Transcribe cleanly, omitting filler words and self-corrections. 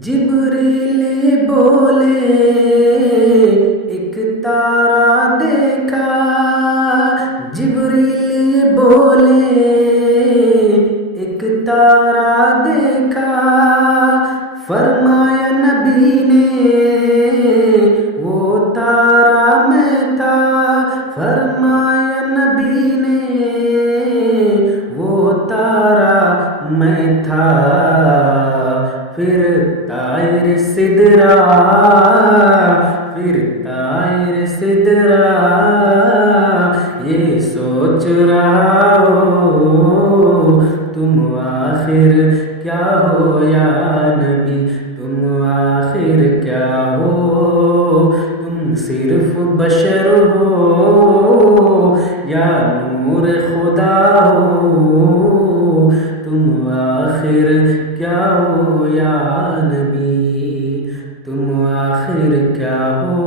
जिब्रील बोले एक तारा देखा। जिब्रील बोले एक तारा देखा। फरमाया नबी ने वो तारा मैं था। फरमाया नबी ने वो तारा मैं था। फिर तायर सिदरा, फिर तायर सिदरा ये सोच रहा हो तुम आखिर क्या हो या नबी। तुम आखिर क्या हो, तुम सिर्फ बशर हो या नूर खुदा हो। तुम आखिर क्या हो या नबी, तुम आखिर क्या हो